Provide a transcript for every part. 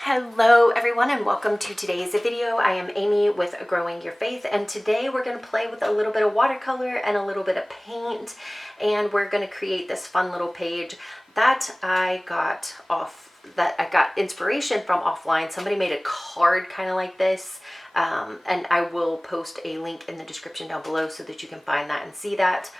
Hello everyone and welcome to today's video. I am Amy with Growing Your Faith, and today we're going to play with a little bit of watercolor and a little bit of paint, and we're going to create this fun little page that I got inspiration from offline. Somebody made a card kind of like this, and I will post a link in the description down below so that you can find that and see that.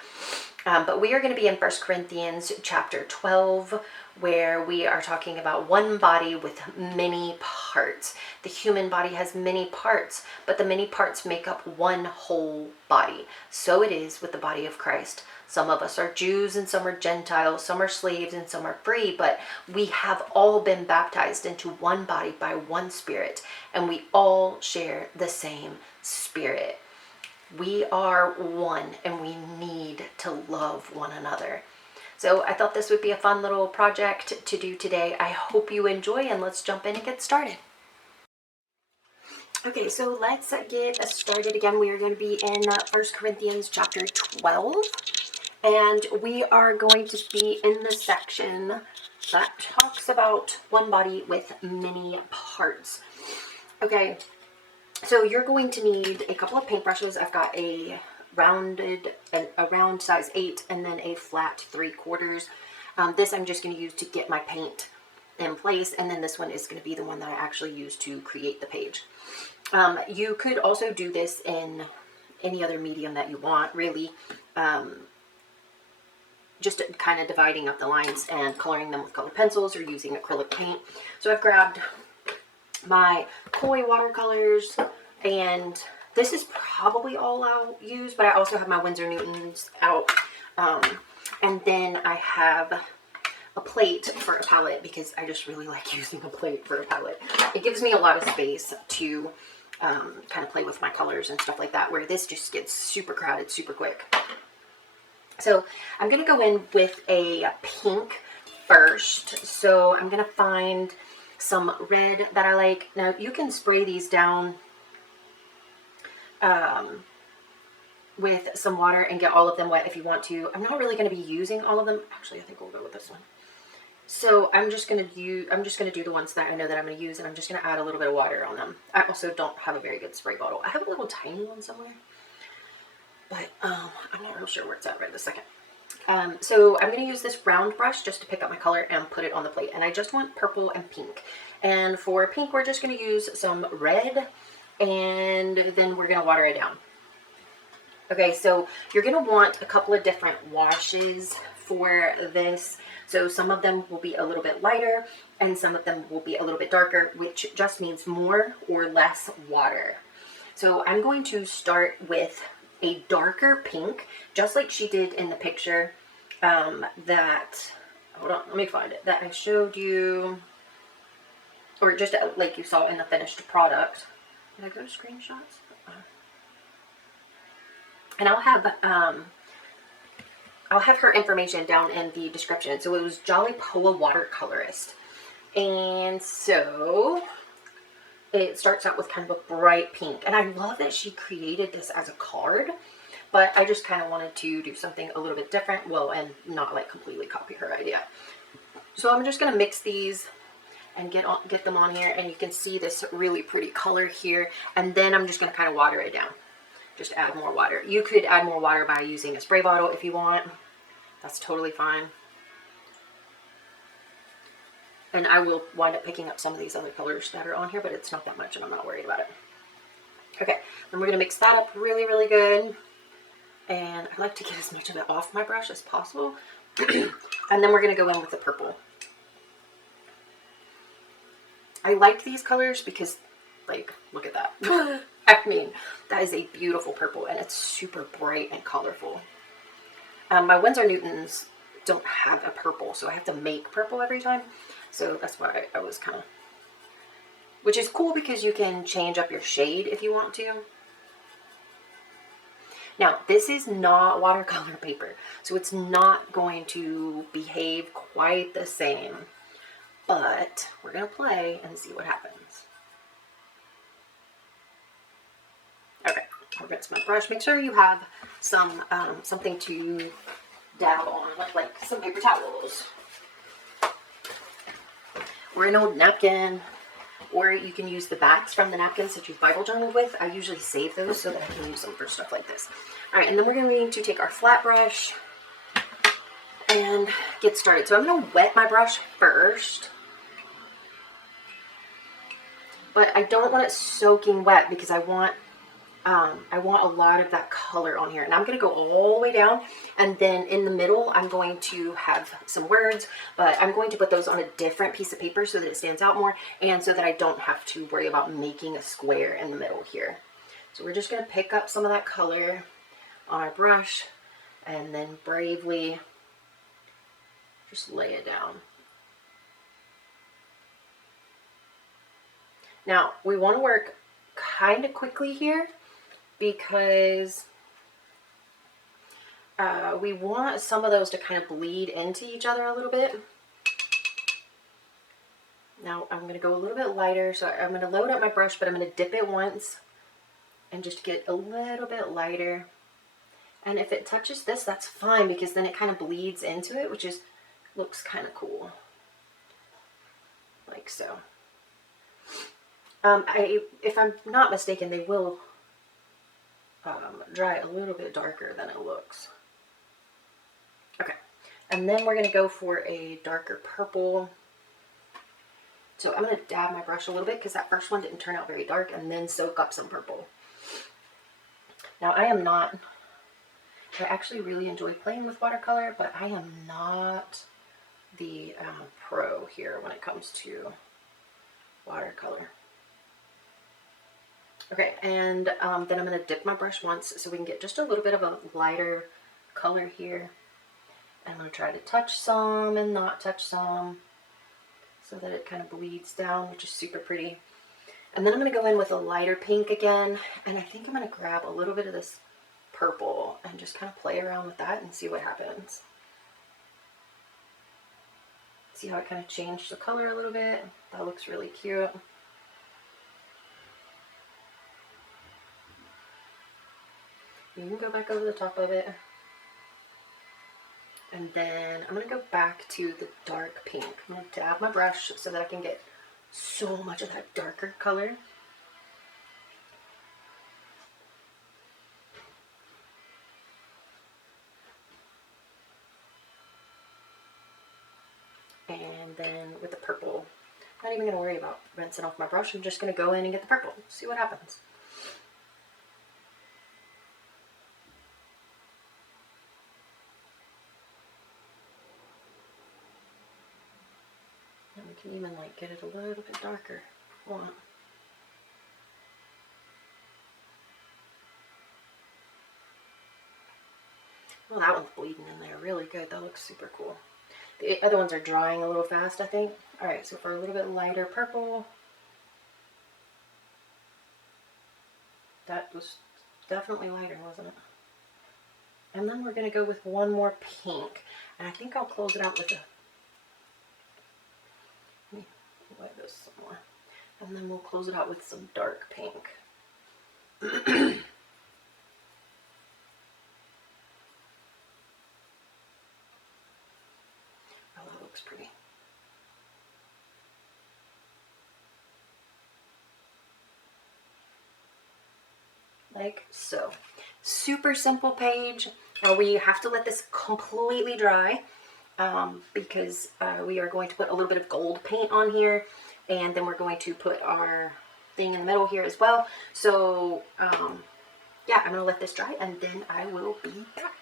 But we are going to be in 1 Corinthians chapter 12, where we are talking about one body with many parts. The human body has many parts, but the many parts make up one whole body. So it is with the body of Christ. Some of us are Jews and some are Gentiles, some are slaves and some are free, but we have all been baptized into one body by one Spirit, and we all share the same Spirit. We are one and we need to love one another. So I thought this would be a fun little project to do today. I hope you enjoy, and let's jump in and get started. Okay, so let's get started again. We are going to be in 1 Corinthians chapter 12, and we are going to be in the section that talks about one body with many parts. Okay, so you're going to need a couple of paintbrushes. I've got a round size 8 and then a flat 3/4. This I'm just going to use to get my paint in place, and then this one is going to be the one that I actually use to create the page. You could also do this in any other medium that you want, really. Just kind of dividing up the lines and coloring them with colored pencils or using acrylic paint. So I've grabbed my koi watercolors, and this is probably all I'll use, but I also have my Winsor Newtons out. And then I have a plate for a palette because I just really like using a plate for a palette. It gives me a lot of space to kind of play with my colors and stuff like that, where this just gets super crowded super quick. So I'm going to go in with a pink first. So I'm going to find some red that I like. Now you can spray these down with some water and get all of them wet if you want to. I'm not really going to be using all of them. Actually, I think we'll go with this one. So I'm just going to do the ones that I know that I'm going to use, and I'm just going to add a little bit of water on them. I also don't have a very good spray bottle. I have a little tiny one somewhere, but I'm not real sure where it's at right this second. So I'm going to use this round brush just to pick up my color and put it on the plate. And I just want purple and pink. And for pink, we're just going to use some red, and then we're going to water it down. Okay, so you're going to want a couple of different washes for this. So some of them will be a little bit lighter and some of them will be a little bit darker, which just means more or less water. So I'm going to start with a darker pink, just like she did in the picture hold on, let me find it, that I showed you, or just like you saw in the finished product. Did I go to screenshots? And I'll have her information down in the description. So it was Jolly Poa Watercolorist. And so it starts out with kind of a bright pink. And I love that she created this as a card, but I just kind of wanted to do something a little bit different. Well, and not like completely copy her idea. So I'm just going to mix these and get them on here. And you can see this really pretty color here. And then I'm just going to kind of water it down. Just add more water. You could add more water by using a spray bottle if you want. That's totally fine. And I will wind up picking up some of these other colors that are on here, but it's not that much and I'm not worried about it. Okay, then we're going to mix that up really, really good. And I like to get as much of it off my brush as possible. And then we're going to go in with the purple. I like these colors because, like, look at that. I mean, that is a beautiful purple, and it's super bright and colorful. My Winsor Newtons don't have a purple, so I have to make purple every time. So that's why I was kind of... Which is cool because you can change up your shade if you want to. Now, this is not watercolor paper, so it's not going to behave quite the same. But we're going to play and see what happens. Okay, I'll rinse my brush. Make sure you have some something to dab on, like some paper towels or an old napkin, or you can use the backs from the napkins that you've Bible journaled with. I usually save those so that I can use them for stuff like this. All right, and then we're going to take our flat brush and get started. So I'm going to wet my brush first, but I don't want it soaking wet because I want a lot of that color on here. And I'm going to go all the way down, and then in the middle I'm going to have some words, but I'm going to put those on a different piece of paper so that it stands out more, and so that I don't have to worry about making a square in the middle here. So we're just going to pick up some of that color on our brush and then bravely just lay it down. Now we want to work kind of quickly here because we want some of those to kind of bleed into each other a little bit. Now I'm going to go a little bit lighter, so I'm going to load up my brush, but I'm going to dip it once and just get a little bit lighter. And if it touches this, that's fine, because then it kind of bleeds into it, which is looks kind of cool, like so. If I'm not mistaken, they will dry a little bit darker than it looks. Okay, and then we're going to go for a darker purple. So I'm going to dab my brush a little bit because that first one didn't turn out very dark, and then soak up some purple. Now I actually really enjoy playing with watercolor, but I am not the pro here when it comes to watercolor. Okay, and then I'm going to dip my brush once so we can get just a little bit of a lighter color here. And I'm going to try to touch some and not touch some so that it kind of bleeds down, which is super pretty. And then I'm going to go in with a lighter pink again, and I think I'm going to grab a little bit of this purple and just kind of play around with that and see what happens. See how it kind of changed the color a little bit? That looks really cute. You can go back over the top of it. And then I'm going to go back to the dark pink. I'm going to dab my brush so that I can get so much of that darker color. And then with the purple, I'm not even going to worry about rinsing off my brush. I'm just going to go in and get the purple. See what happens. And we can even like get it a little bit darker if we want. Well, that one's bleeding in there really good. That looks super cool. The other ones are drying a little fast, I think. Alright, so for a little bit lighter purple, that was definitely lighter, wasn't it? And then we're going to go with one more pink. And I think I'll close it out with a... Let me wet this some more. And then we'll close it out with some dark pink. Pretty. Like so. Super simple page. We have to let this completely dry because we are going to put a little bit of gold paint on here, and then we're going to put our thing in the middle here as well. So yeah, I'm going to let this dry and then I will be back.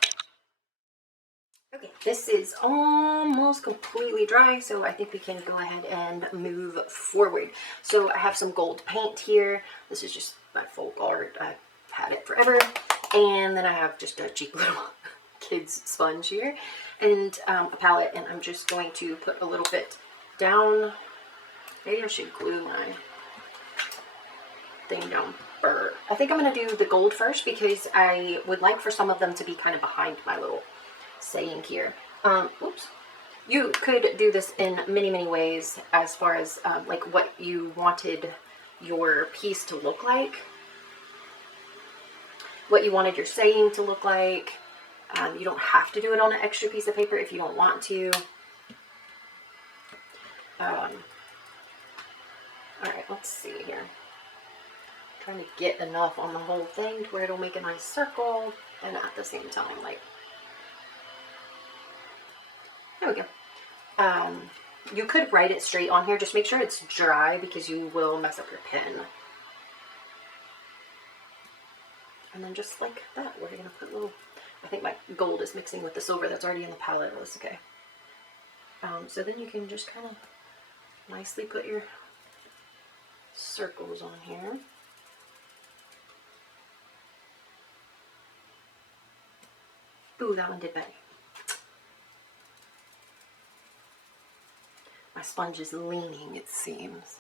Okay, this is almost completely dry, so I think we can go ahead and move forward. So I have some gold paint here. This is just my folk art. I've had it forever. And then I have just a cheap little kid's sponge here and a palette, and I'm just going to put a little bit down. Maybe I should glue my thing down first. I think I'm going to do the gold first because I would like for some of them to be kind of behind my little saying here. Oops. You could do this in many, many ways as far as like what you wanted your piece to look like. what you wanted your saying to look like. You don't have to do it on an extra piece of paper if you don't want to. All right, let's see here. Trying to get enough on the whole thing to where it'll make a nice circle, and at the same time, like, there we go. You could write it straight on here. Just make sure it's dry because you will mess up your pen. And then just like that, we're going to put little, I think my gold is mixing with the silver that's already in the palette. That's okay. So then you can just kind of nicely put your circles on here. Ooh, that one did better. My sponge is leaning, it seems.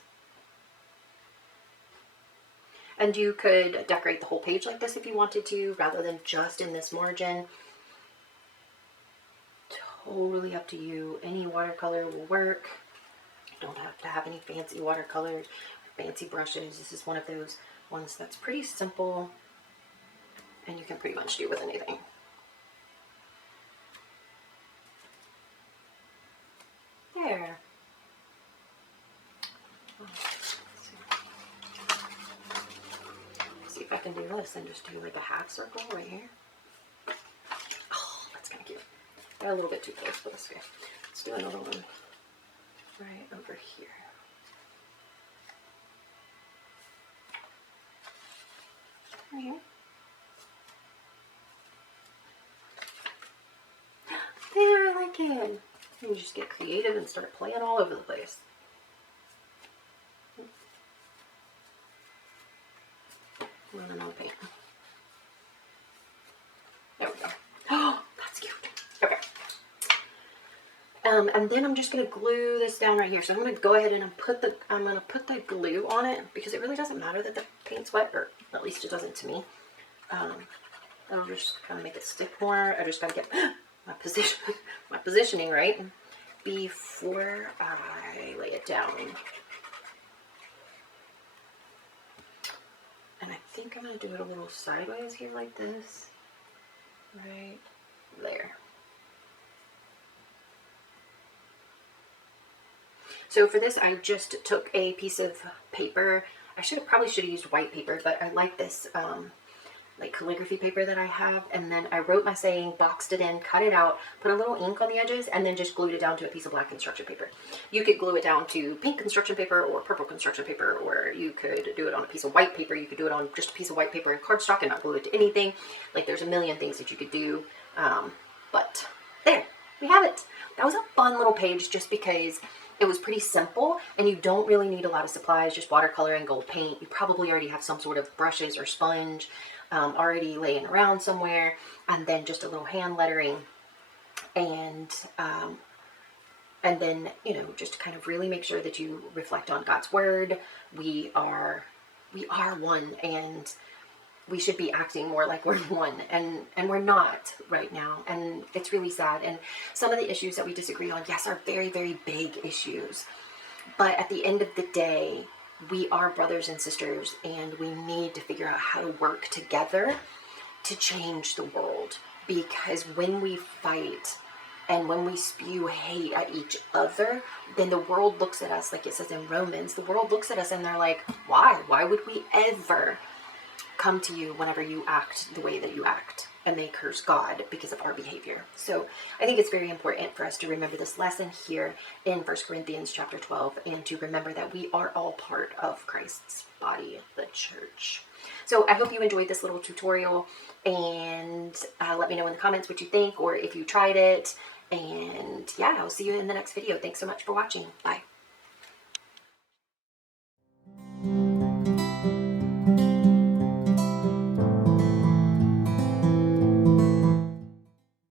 And you could decorate the whole page like this if you wanted to, rather than just in this margin. Totally up to you. Any watercolor will work. You don't have to have any fancy watercolors, fancy brushes. This is one of those ones that's pretty simple, and you can pretty much do with anything. There. See if I can do this and just do like a half circle right here. Oh, that's kind of cute. Got a little bit too close, but that's okay. Let's do another one right over here. Right here. There, I like it. You just get creative and start playing all over the place. Running out of paint. There we go. Oh, that's cute. Okay. And then I'm just gonna glue this down right here. So I'm gonna go ahead and I'm gonna put the glue on it because it really doesn't matter that the paint's wet, or at least it doesn't to me. That'll just kind of make it stick more. I just gotta get my positioning right before I lay it down. And I think I'm going to do it a little sideways here like this. Right there. So for this, I just took a piece of paper. I probably should have used white paper, but I like this like calligraphy paper that I have, and then I wrote my saying, boxed it in, cut it out, put a little ink on the edges, and then just glued it down to a piece of black construction paper. You could glue it down to pink construction paper or purple construction paper, or you could do it on a piece of white paper. You could do it on just a piece of white paper and cardstock and not glue it to anything. Like, there's a million things that you could do, but there, we have it. That was a fun little page just because it was pretty simple, and you don't really need a lot of supplies, just watercolor and gold paint. You probably already have some sort of brushes or sponge already laying around somewhere, and then just a little hand lettering, and then, you know, just kind of really make sure that you reflect on God's word. We are one, and we should be acting more like we're one, and we're not right now, and it's really sad. And some of the issues that we disagree on, yes, are very, very big issues, but at the end of the day, we are brothers and sisters, and we need to figure out how to work together to change the world. Because when we fight and when we spew hate at each other, then the world looks at us, like it says in Romans, the world looks at us and they're like, why? Why would we ever come to you whenever you act the way that you act? And they curse God because of our behavior. So I think it's very important for us to remember this lesson here in 1 Corinthians chapter 12, and to remember that we are all part of Christ's body, the church. So I hope you enjoyed this little tutorial, and let me know in the comments what you think, or if you tried it. And yeah, I'll see you in the next video. Thanks so much for watching. Bye.